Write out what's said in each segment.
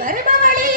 வருபவளே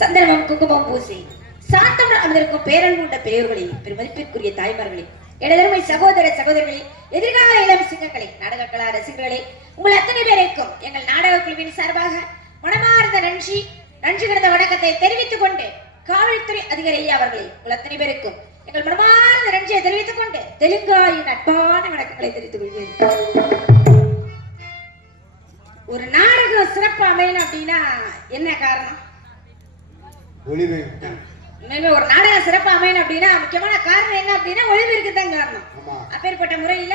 சந்தனமும் குங்குமம் பூசி சாத்தம் அமர்ந்திருக்கும் பேரன்பு உண்ட பெரியோர்களே, பெருமதிப்பிற்குரிய தாய்மார்களே, இடதருமை சகோதர சகோதரிகளே, எதிர்கால இளம் சிங்கங்களே, நாடக கலா ரசிகர்களே, உங்கள் அத்தனை பேருக்கும் எங்கள் நாடக குழுவின் சார்பாக மனமார்ந்த நன்றி கிடந்த வணக்கத்தை தெரிவித்துக் கொண்டு, காவல்துறை அதிகாரி அவர்களே, உங்கள் அத்தனை பேருக்கும் எங்கள் மனமார்ந்த நன்றியை தெரிவித்துக் கொண்டு தெலுங்காயின் அன்பான வணக்கங்களை தெரிவித்துக் கொள்கிறேன். ஒரு நாடகம் சிறப்பு அமையணும் அப்படின்னா என்ன காரணம்? ஒரு நாடகம் சிறப்பு அமையணும் அப்படின்னா முக்கியமான காரணம் என்ன அப்படின்னா ஒளிபெருக்கு தான் காரணம். அப்பேற்பட்ட முறையில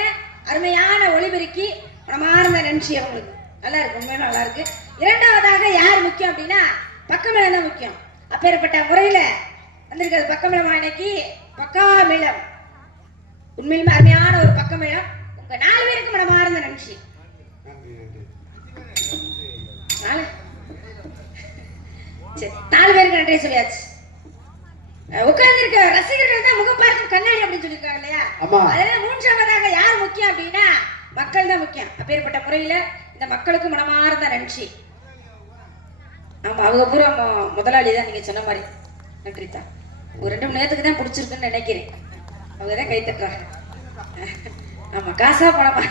அருமையான ஒளிபெருக்கி மனமார்ந்த நன்றி அவங்களுக்கு. நல்லா இருக்கு, உண்மையிலும் நல்லா இருக்கு. இரண்டாவதாக யார் முக்கியம் அப்படின்னா பக்கமேளம் தான் முக்கியம். அப்பேற்பட்ட முறையில வந்திருக்கிறது பக்கமேளம். இன்னைக்கு பக்காமேளம் உண்மையிலுமே அருமையான ஒரு பக்கமேளம். உங்க 4 பேருக்கு மனமார்ந்த நன்றி. 4 பேருக்கு நன்றி சொல்லியாச்சு. உட்கார்ந்து இருக்க ரசிகர்கள் தான் முகம் பார்க்கும் கண்ணாடி அப்படின்னு சொல்லியிருக்காங்க இல்லையா? அதனால 3ஆவதாக யார் முக்கியம் அப்படின்னா மக்கள் தான் முக்கியம். அப்பேற்பட்ட முறையில இந்த மக்களுக்கு மனமார்ந்த நன்றி. ஆமா, அவங்க பூரா முதலாளி தான் நீங்க சொன்ன மாதிரி. நன்றி தான். ஒரு 2 மணி நேரத்துக்கு தான் பிடிச்சிருக்குன்னு நினைக்கிறேன். அவங்க தான் கை தட்டுறாங்க. ஆமா, காசா பணமா.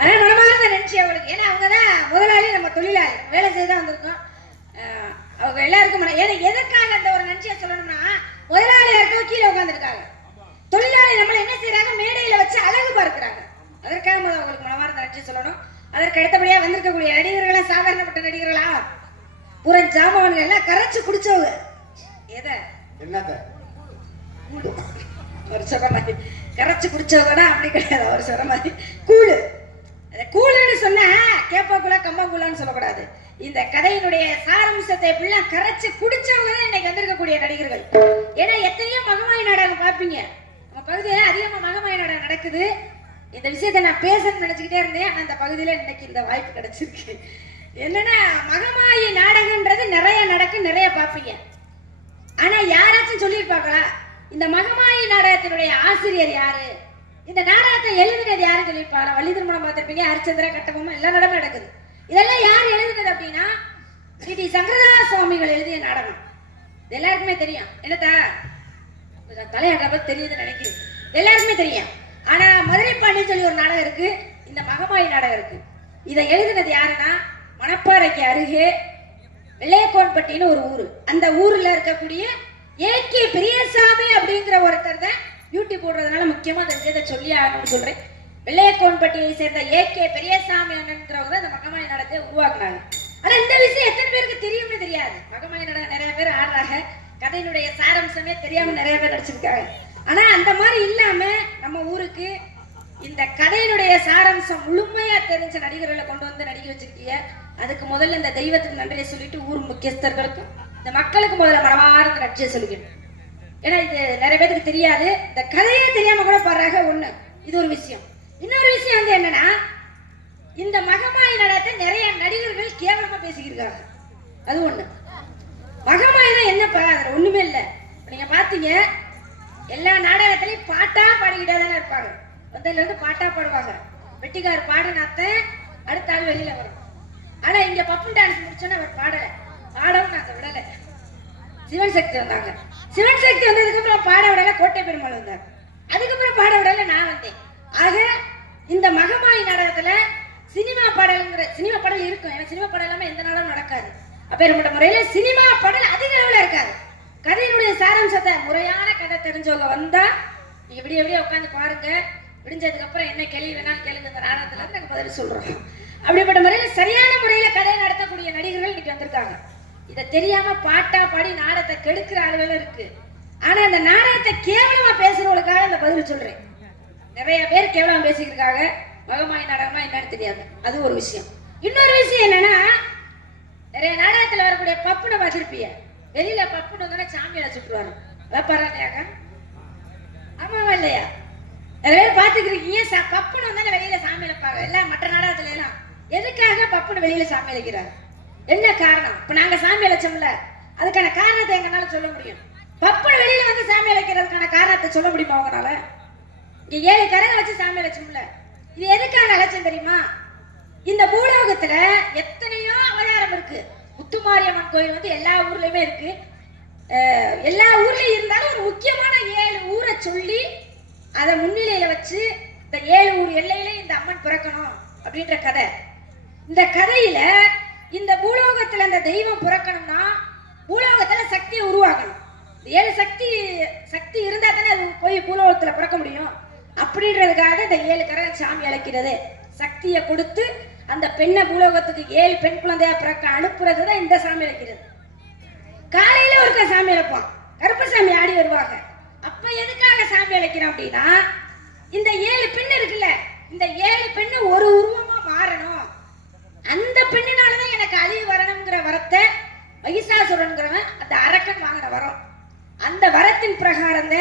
ஆனா மனமார்ந்த நன்றி அவங்களுக்கு. ஏன்னா அவங்கதான் முதலாளி, நம்ம தொழிலாளி, வேலை செய்தான் வந்திருக்கோம். அவங்க எல்லாருக்கும் எதற்காக அந்த ஒரு நன்றியை சொல்லணும்னா, முதலாளியா இருக்க கீழே உட்காந்துருக்காங்க, தொழிலாளி நம்மள என்ன செய்யறாங்க, மேடையில வச்சு அழகு பார்க்கிறாங்க. அதற்காக அவங்களுக்கு மனமார்ந்த நன்றி சொல்லணும். அதற்கு அடுத்தபடியா வந்திருக்கக்கூடிய நடிகர்களா சாதாரணப்பட்ட நடிகர்களா புற ஜாமான்கள் எல்லாம் கரைச்சு குடிச்சவங்க. எதை ஒரு சொல்ற மாதிரி கரைச்சு குடிச்சவங்க அப்படி கிடையாது. அவர் சொல்ற மாதிரி கூழு. கூழுன்னு சொன்னா கேப்பாக்குள்ள கம்பாக்குள்ளான்னு சொல்லக்கூடாது. இந்த கதையினுடைய சாரம்சத்தை எப்படிலாம் கரைச்சு குடிச்சவங்க தான் இன்னைக்கு வந்திருக்கக்கூடிய நடிகர்கள். ஏன்னா எத்தனையோ மகமாய் நாடகம் பார்ப்பீங்க. நம்ம பகுதியில அதிகமா மகமாய் நாடகம் நடக்குது. இந்த விஷயத்த நான் பேசணும்னு நினைச்சுக்கிட்டே இருந்தேன். ஆனா அந்த பகுதியில இன்னைக்கு இந்த வாய்ப்பு கிடைச்சிருக்கு. என்னன்னா மகமாயி நாடகம்ன்றது நிறைய நடக்கு, நிறைய பார்ப்பீங்க. ஆனா யாராச்சும் சொல்லியிருப்பாங்களா இந்த மகமாயி நாடகத்தினுடைய ஆசிரியர் யாரு, இந்த நாடகத்தை எழுதினது யாருன்னு சொல்லியிருப்பாங்க? வள்ளி திருமணம் பார்த்திருப்பீங்க, ஹரிச்சந்திரா, கட்டபொம்மன், எல்லா நாடகமும் நடக்குது. இதெல்லாம் யார் எழுதுனது அப்படின்னா ஸ்ரீ சங்கரதாஸ் சுவாமிகள் எழுதிய நாடகம். இது எல்லாருக்குமே தெரியும். என்னத்தா தலையாடுறப்ப தெரியுதுன்னு நினைக்கிறேன், எல்லாருக்குமே தெரியும். ஆனா மதுரை பாண்டியன் சொல்லி ஒரு நாடகம் இருக்கு, இந்த மகமாயி நாடகம் இருக்கு. இதை எழுதினது யாருன்னா மணப்பாறைக்கு அருகே வெள்ளையக்கோன்பட்டின்னு ஒரு ஊரு. அந்த ஊர்ல இருக்கக்கூடிய ஏகே பெரியசாமி அப்படிங்கிற ஒருத்தர் தான் யூடியூப் போடுறதுனால முக்கியமா அந்த விஷயத்தை சொல்லி ஆகணும்னு சொல்றேன். வெள்ளையக்கோன்பட்டியை சேர்ந்த ஏகே பெரியசாமி அண்ணன்றவங்க அந்த மகமாயி நாடகத்தை உருவாக்குனாங்க. ஆனா இந்த விஷயம் எத்தனை பேருக்கு தெரியும்னு தெரியாது. மகமாயி நாடகம் நிறைய பேர் ஆடுறாங்க, கதையினுடைய சாரம்சமே தெரியாம நிறைய பேர் நடிச்சிருக்காங்க. ஆனா அந்த மாதிரி இல்லாம நம்ம ஊருக்கு இந்த கதையினுடைய சாரம்சம் முழுமையா தெரிஞ்ச நடிகர்களை கொண்டு வந்து நடிக்க வச்சிருக்கீங்க. அதுக்கு முதல்ல இந்த தெய்வத்துக்கு நன்றியை சொல்லிட்டு ஊர் முக்கியஸ்தர்களுக்கும் இந்த மக்களுக்கு முதல்ல மனமார்ந்த நன்றியை சொல்லிக்கணும். ஏன்னா இது நிறைய பேருக்கு தெரியாது. இந்த கதையே தெரியாம கூட பாடுறாங்க. ஒண்ணு இது ஒரு விஷயம். இன்னொரு விஷயம் வந்து என்னன்னா, இந்த மகமாயி நாடகத்தை நிறைய நடிகர்கள் கேவலமா பேசிக்கிருக்காங்க. அது ஒண்ணு. மகமாயினா என்னப்பா, அதுல ஒண்ணுமே இல்லை. நீங்க பாத்தீங்க எல்லா நாடகத்திலையும் பாட்டா பாடிக்கிட்டே தானே இருப்பாங்க. முதல்ல இருந்து பாட்டா பாடுவாங்க. வெட்டிக்கார் பாடினாத்த அடுத்த ஆள் வெளியில வரும். ஆனா இங்க பப்பு டான்ஸ் முடிச்சோன்னா அவர் பாடல, பாடவும் நாங்க விடல. சிவன் சக்தி வந்தாங்க. சிவன் சக்தி வந்ததுக்கு அப்புறம் பாட விடல, கோட்டை பெருமாள் வந்தார். அதுக்கப்புறம் பாட விடல, நான் வந்தேன். ஆக இந்த மகமாயி நாடகத்துல சினிமா பாடல் இருக்கும். ஏன்னா சினிமா பாடல் இல்லாம எந்த நாடகம் நடக்காது. அப்பேற்பட்ட முறையில சினிமா பாடல் அதிக அளவுல இருக்காது. கதையினுடைய சாராம்சத்தை முறையான கதை தெரிஞ்சவங்க வந்தா நீங்க விடிய உட்காந்து பாருங்க. விடிஞ்சதுக்கு அப்புறம் என்ன கேள்வி வேணாலும் கேளுங்க. இந்த நாடகத்துல இருந்து நாங்க பதில் சொல்றோம். அப்படிப்பட்ட முறையில சரியான முறையில கதை நடத்தக்கூடிய நடிகர்கள் இன்னைக்கு வந்திருக்காங்க. இதை தெரியாம பாட்டா பாடி நாடகத்தை கெடுக்கிற ஆளுகளும் இருக்கு. ஆனா இந்த நாடகத்தை கேவலமா பேசுறவங்களுக்காக இந்த பதில் சொல்றேன். நிறைய பேர் கேவலமா பேசிக்கிருக்காங்க. மகமாயி நாடகமா என்னன்னு தெரியாது. அது ஒரு விஷயம். இன்னொரு விஷயம் என்னன்னா, நிறைய நாடகத்துல வரக்கூடிய பப்புனை பார்த்திருப்பீங்க. வெளியில பப்புன்னு வந்தோன்னா சாமியால சுட்டுருவாரு. வேப்பாராங்க ஆமாவா இல்லையா? நிறைய பேர் பாத்துக்கிறீங்க. பப்புன்னு வந்தாலும் வெளியில சாமி இழப்பாங்க. எல்லாம் மற்ற நாடகத்துல எல்லாம் எதுக்காக பப்புன்னு வெளியில சாமி இழைக்கிறாரு? என்ன காரணம்? இப்ப நாங்க சாமி இழைச்சோம்ல, அதுக்கான காரணத்தை எங்கனால சொல்ல முடியும். பப்புன்னு வெளியில வந்து சாமி இழைக்கிறதுக்கான காரணத்தை சொல்ல முடியுமா அவங்கனால? இங்க 7 கரங்களை வச்சு சாமி இழைச்சோம்ல, இது எதுக்காக அழைச்சம் தெரியுமா? இந்த பூலோகத்துல எத்தனையோ அவதாரம் இருக்கு. முத்துமாரி மாரியம்மன் கோயில் வந்து எல்லா ஊர்லயுமே இருக்கு. எல்லா ஊர்லயும் இருந்தாலும் ஒரு முக்கியமான 7 ஊரை சொல்லி அதை முன்னிலையில வச்சு இந்த 7 ஊர் எல்லையில இந்த அம்மன் பிறக்கணும் அப்படின்ற கதை. இந்த கதையில இந்த பூலோகத்துல இந்த தெய்வம் பிறக்கணும்னா பூலோகத்துல சக்தியை உருவாக்கணும். 7 சக்தி இருந்தா தானே அது போய் பூலோகத்துல பிறக்க முடியும். அப்படின்றதுக்காக இந்த 7 கரகம் சாமி அழைக்கிறது. சக்தியை கொடுத்து அந்த பெண்ணை பூலோகத்துக்கு 7 பெண் குழந்தையா பிறக்க அனுப்புறதுதான் இந்த சாமி அழைக்கிறது. காலையில ஒருக்க சாமி அழைப்போம், கருப்பசாமி ஆடி வருவாங்க. அப்ப எதுக்காக சாமி அழைக்கிறோம் அப்படின்னா, இந்த 7 பெண் இருக்குல்ல, இந்த 7 பெண்ணு ஒரு உருவமா மாறணும். அந்த பெண்ணினாலதான் எனக்கு அழிவு வரணுங்கிற வரத்தை மகிஷாசுரன்கிறவன் அந்த அரக்கன் வாங்கின வரம். அந்த வரத்தின் பிரகாரம்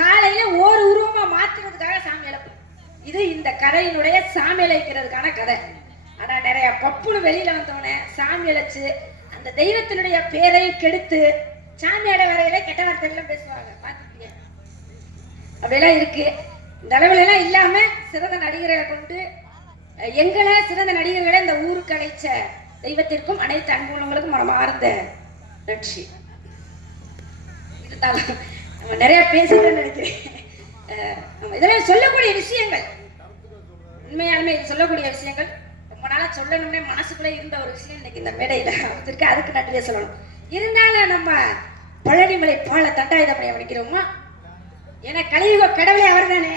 காலையில ஒரு உருவமா மாத்துறதுக்காக சாமி அழைப்போம். இது இந்த கதையினுடைய சாமி அழைக்கிறதுக்கான கதை. ஆனா நிறைய பப்புனு வெளியில வந்தவனே சாமி அழைச்சு அந்த தெய்வத்தினுடைய பேரை கெடுத்து சாமியாட வரையில கெட்ட வார்த்தை எல்லாம் பேசுவாங்க, பாத்துக்கீங்க. அப்படியெல்லாம் இருக்கு. இந்த அளவுல எல்லாம் இல்லாம சிறந்த நடிகர்களை கொண்டு எங்களை சிறந்த நடிகர்களை இந்த ஊருக்கு அழைச்ச தெய்வத்திற்கும் அனைத்து அன்புள்ளவங்களுக்கும் மனமார்ந்த நன்றி. இருந்தாலும் நம்ம நிறைய பேசுறேன்னு நினைக்கிறேன். இதெல்லாம் சொல்லக்கூடிய விஷயங்கள், உண்மையாலுமே இது சொல்லக்கூடிய விஷயங்கள். ரொம்ப நாளா சொல்லணும்னே மனசுக்குள்ளே இருந்த ஒரு விஷயம் இன்னைக்கு இந்த மேடையில வந்துருக்கு. அதுக்கு நன்றியை சொல்லணும். இருந்தாலும் நம்ம பழனிமலை பால தண்டாயுதப்படைய வணிக்கிறோமா, ஏன்னா கலியுக கடவுளே அவர் தானே.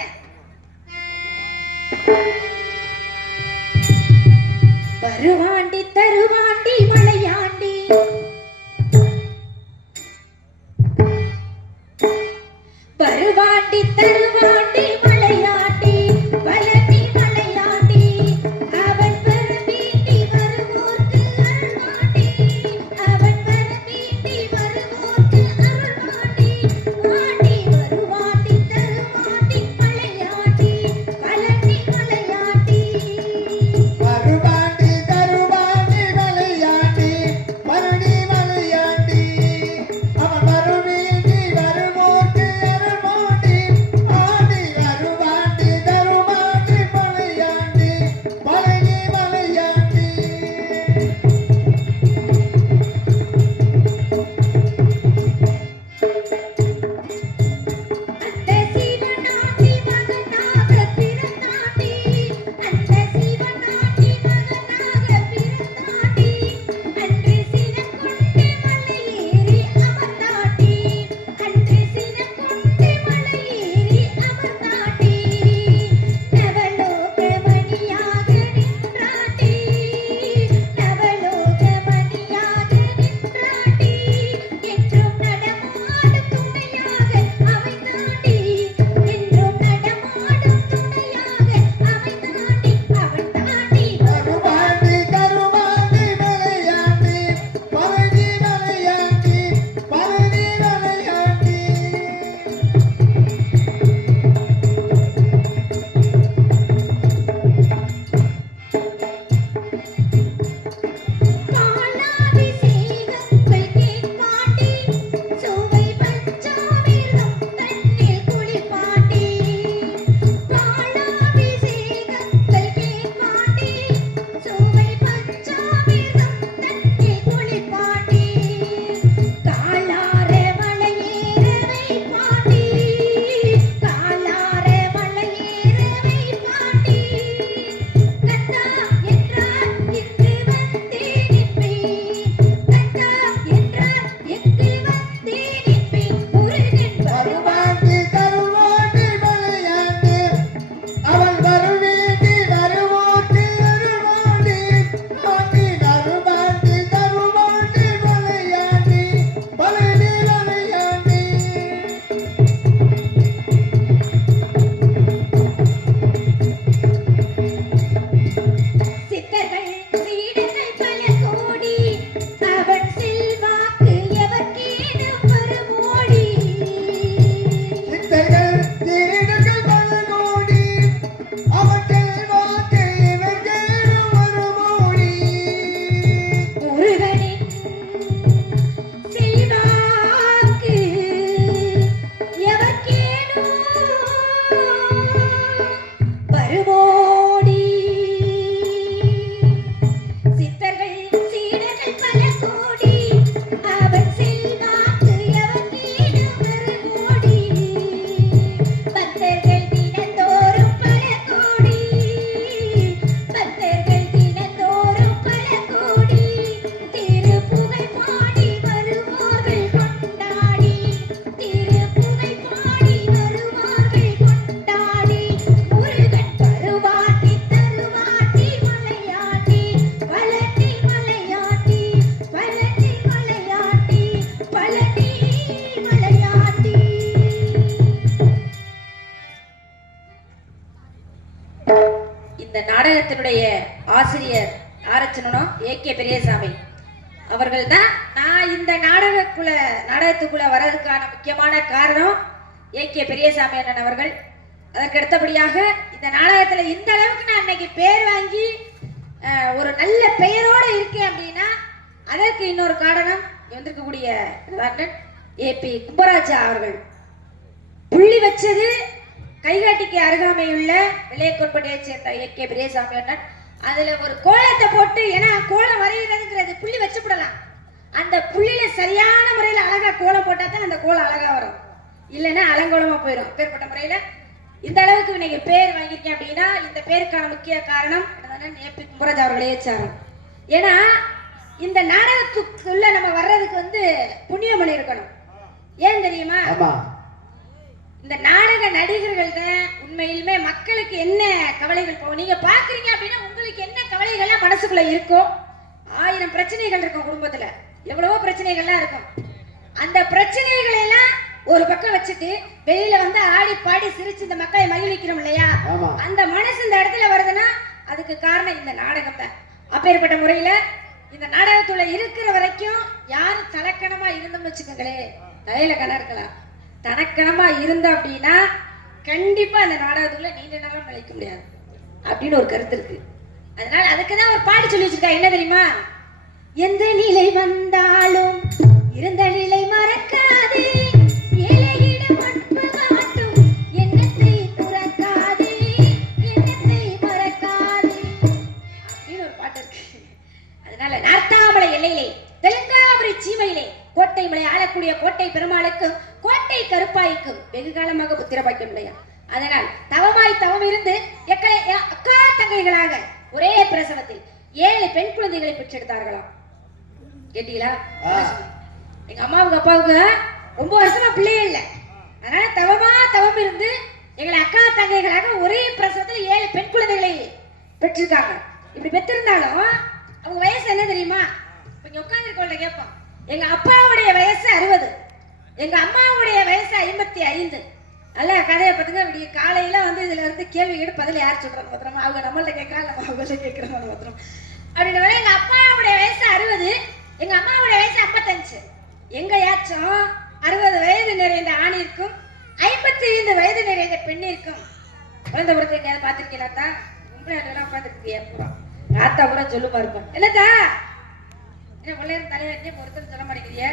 வருவாண்டி தருவாண்டி மலையாண்டி, வருவாண்டி தருவாண்டி மலையாண்டி, வலதி மலையாண்டி, அவன் வரவீண்டி வருவோர்க்கு அருள்வாண்டி, அவன் வரவீண்டி வருவோர்க்கு அருள்வாண்டி, வாண்டி வருவாண்டி தருவாண்டி மலையாண்டி, வலதி மலையாண்டி. வருவாண்டி தருவாண்டி மலையாண்டி, வருடி மலையாண்டி, அவன் வருவீண்டி வருவோர்க்கு அருள்வாண்டி, ஆசிரியர் ஆரச்சனனும் ஏகே பெரியசாமி அவர்கள் தான் நான் இந்த நாடகத்துக்குள்ள வர்றதுக்கான முக்கியமான காரணம் ஏகே பெரியசாமி அண்ணன் அவர்கள். அதற்கு அடுத்தபடியாக இந்த நாடகத்துல இந்த அளவுக்கு நான் இன்னைக்கு பேர் வாங்கி ஒரு நல்ல பெயரோட இருக்கேன் அப்படின்னா அதற்கு இன்னொரு காரணம் வந்திருக்கக்கூடிய ஏபி கும்பராஜா அவர்கள். புள்ளி வச்சது கைகாட்டிக்கு அருகாமையுள்ள விளையக்கோட்பட்டியை சேர்ந்த ஏகே பெரியசாமி அண்ணன். அதுல ஒரு கோலத்தை போட்டு, ஏன்னா கோலம் வரைகிறதுங்கிறது புள்ளி வச்சுப்படலாம், அந்த புள்ளியில சரியான முறையில அழகா கோலம் போட்டா தான் அந்த கோலம் அழகா வரும், இல்லைன்னா அலங்கோலமா போயிடும். பேர்பட்ட முறையில இந்த அளவுக்கு இன்னைக்கு பேர் வாங்கியிருக்கேன் அப்படின்னா இந்த பேருக்கான முக்கிய காரணம் ஏபி கும்பராஜ் அவர்களே சாரும். ஏன்னா இந்த நாடகத்துக்குள்ள நம்ம வர்றதுக்கு புண்ணியம் பண்ணி இருக்கணும். ஏன் தெரியுமா? இந்த நாடக நடிகர்கள் தான் உண்மையிலுமே மக்களுக்கு என்ன கவலைகள் போகும் நீங்க பாக்குறீங்க அப்படின்னா உங்களுக்கு என்ன கவலைகள்லாம் மனசுக்குள்ள இருக்கோ, 1000 பிரச்சனைகள் இருக்கும் குடும்பத்துல, எவ்வளவோ பிரச்சனைகள்லாம் இருக்கும். அந்த பிரச்சனைகளை எல்லாம் ஒரு பக்கம் வச்சுட்டு வெளியில ஆடி பாடி சிரிச்சு இந்த மக்களை மகிழ்விக்கிறோம் இல்லையா, அந்த மனசு இந்த இடத்துல வருதுன்னா அதுக்கு காரணம் இந்த நாடகம் தான். அப்பேற்பட்ட முறையில இந்த நாடகத்துல இருக்கிற வரைக்கும் யாரும் தலக்கணமா இருந்தோம்னு வச்சுக்கோங்களேன், தலையில கணம் இருக்கலாம். தனக்கணமா இருந்த அப்படின்னா கண்டிப்பா அந்த நாடகத்துக்குள்ள நீண்ட நாளும் நிலைக்க முடியாது அப்படின்னு ஒரு கருத்து இருக்கு. அதனால அதுக்குதான் ஒரு பாட்டு சொல்லி வச்சிருக்கா, என்ன தெரியுமா? எந்த நிலை வந்தாலும் இருந்த நிலை மறக்காதே, ஏழையிடம் அன்பு காட்டும் எண்ணத்தை துறக்காதே, எண்ணத்தை மறக்காதே அப்படின்னு ஒரு பாட்டு இருக்கு. அதனால நார்த்தாமலை எல்லையிலே தெலுங்காபுரி சீமையிலே கோட்டை மலை ஆளக்கூடிய கோட்டை பெருமாளுக்கும் கோட்டை கருப்பாய்க்கும் வெகு காலமாக புத்திர பாக்கியம் இல்லையா. அதனால் தவமாய் தவம் இருந்து அக்கா தங்கைகளாக ஒரே பிரசவத்தில் 7 பெண் குழந்தைகளை பெற்றெடுத்தார்களாம். கேட்டீங்களா? எங்க அம்மாவுக்கு அப்பாவுக்கு ரொம்ப வருஷமா பிள்ளையே இல்லை, அதனால தவம் இருந்து எங்களை அக்கா தங்கைகளாக ஒரே பிரசவத்தில் 7 பெண் குழந்தைகளை பெற்றிருக்காங்க. இப்படி பெற்றிருந்தாலும் அவங்க வயசு என்ன தெரியுமா? இங்க உட்கார்ந்து கேட்போம். எங்க அப்பாவுடைய வயசு 60, எங்க அம்மாவுடைய வயசு 55. நல்ல கதையை பார்த்துங்க. விடிய காலையில இதுல கேள்வி கேட்டு பதில் யார் சொல்றாங்க பத்திரமா, அவங்க நம்மள்ட்ட கேட்கறாங்க, நம்ம அவங்கள்ட்ட கேட்கறாங்க பத்திரம் அப்படின்னு. எங்க அப்பாவுடைய வயசு 60, எங்க அம்மாவுடைய வயசு 55. எங்க யாச்சும் 60 வயது நிறைந்த ஆணிற்கும் 55 வயது நிறைந்த பெண்ணிற்கும் குழந்தை பிறகு எங்கேயாவது பார்த்திருக்கீங்களா? உங்களை உட்காந்துருக்கு ஆத்தா கூட சொல்லுமா இருப்பேன் இல்லத்தா, என்ன பிள்ளைங்க தலையாட்டியே ஒருத்தர் சொல்ல மாட்டேங்கிறீங்க.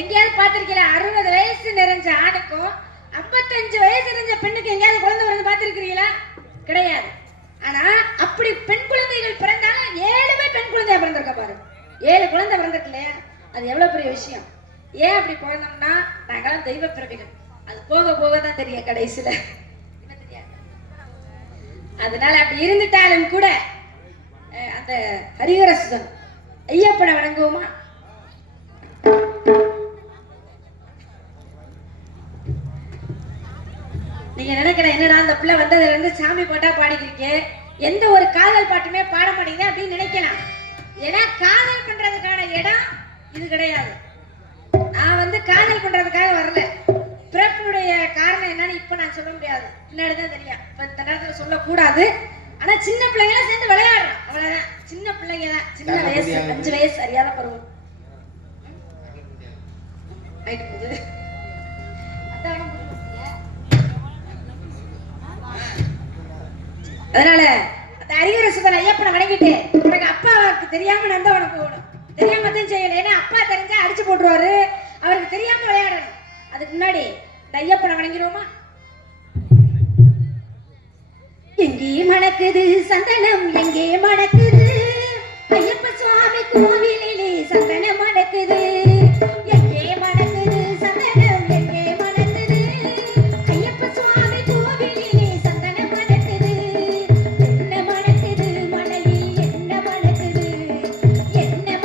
எங்கேயாவது பார்த்திருக்கீங்களா? 60 வயசு நிறைஞ்ச ஆணுக்கும் 55 வயசு நிறைஞ்ச பெண்ணுக்கு எங்கேயாவது குழந்தை பிறந்து பார்த்திருக்கிறீங்களா? கிடையாது. ஆனா அப்படி பெண் குழந்தைகள் பிறந்தாலும் 7 பெண் குழந்தையா பிறந்திருக்க பாரு. 7 குழந்தை பிறந்திருக்கு இல்லையா, அது எவ்வளவு பெரிய விஷயம். ஏன் அப்படி பிறந்தோம்னா நாங்களாம் தெய்வ பிறவிகள், அது போக போக தான் தெரியும் கடைசியில. தெரியாது. அதனால அப்படி இருந்துட்டாலும் கூட அந்த ஹரிஹர சுதன் ஐயப்பனை வணங்குவோமா? நீங்க நினைக்கிற என்னடா அந்த பிள்ளை வந்ததுல இருந்து சாமி பாட்டா பாடிக்கிறீங்க, எந்த ஒரு காதல் பாட்டுமே பாட மாட்டீங்க அப்படின்னு நினைக்கலாம். ஏன்னா காதல் பண்றதுக்கான இடம் இது கிடையாது. நான் காதல் பண்றதுக்காக வரல. பிறப்புடைய காரணம் என்னன்னு இப்ப நான் சொல்ல முடியாது, பின்னாடிதான் தெரியும். இப்ப இந்த நேரத்துல சொல்லக்கூடாது. ஆனா சின்ன பிள்ளைங்க சேர்ந்து விளையாடுறோம், அவ்வளவுதான். சின்ன பிள்ளைங்க தான், சின்ன வயசு, 5 வயசு அறியாத பருவம். அதனால அந்த ஹரிஹர சுதன் ஐயப்பனை வணங்கிட்டு உனக்கு அப்பாவுக்கு தெரியாம நான் தான் உனக்கு போகணும், தெரியாம தான் செய்யணும். ஏன்னா அப்பா தெரிஞ்சா அடிச்சு போட்டுருவாரு, அவருக்கு தெரியாம விளையாடணும். அதுக்கு முன்னாடி இந்த ஐயப்பனை வணங்கிடுவோமா? எங்கே மணக்குது சந்தனம், எங்கே மணக்குது ஐயப்ப சுவாமி கோவிலிலே சந்தனம் மணக்குது. எங்கே மணக்குது சந்தனம், எங்கே மணக்குது ஐயப்ப சுவாமி கோவிலிலே சந்தனம் மணக்குது. என்ன மணக்குது மலையில், என்ன மணக்குது, என்ன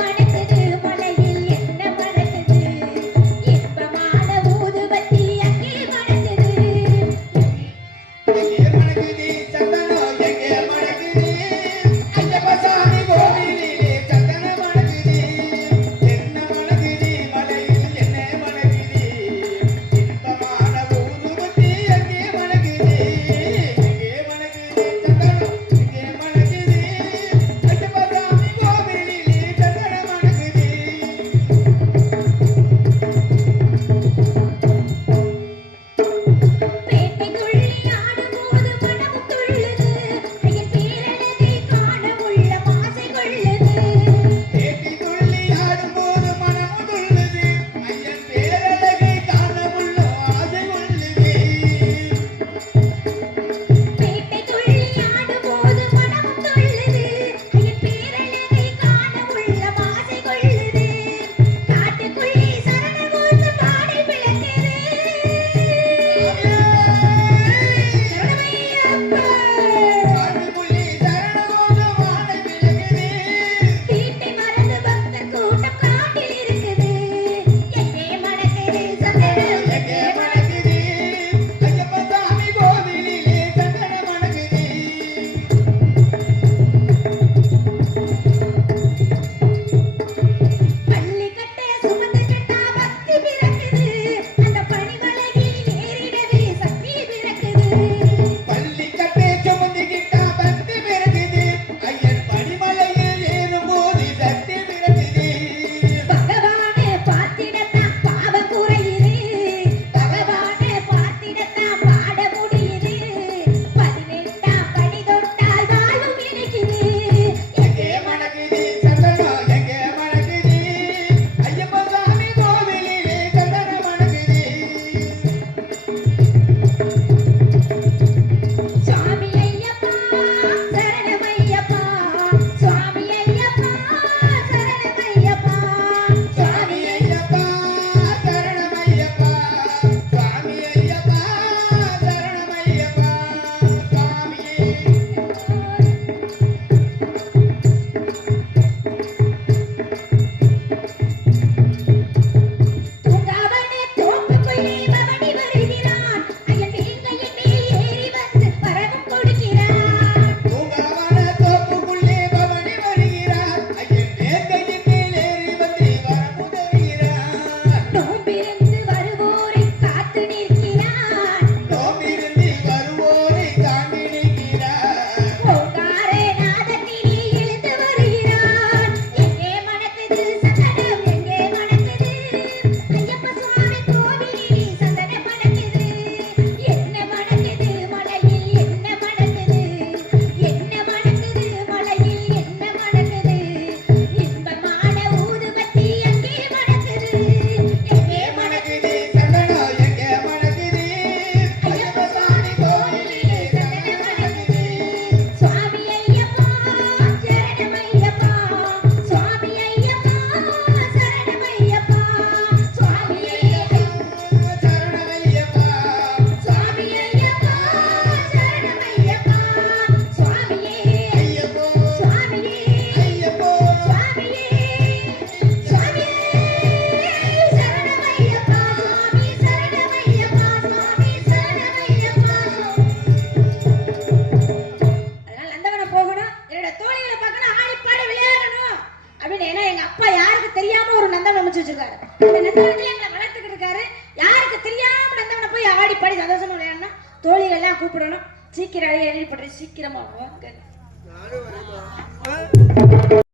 வச்சிருக்காரு. இந்த நெந்தவனத்துல எங்களை வளர்த்துக்கிட்டு இருக்காரு. யாருக்கு தெரியாம நெந்தவனை போய் ஆடி பாடி சந்தோஷமா விளையாடனா தோழிகள் எல்லாம் கூப்பிடணும். சீக்கிரம் எழுதி பண்றேன், சீக்கிரமா வாங்க.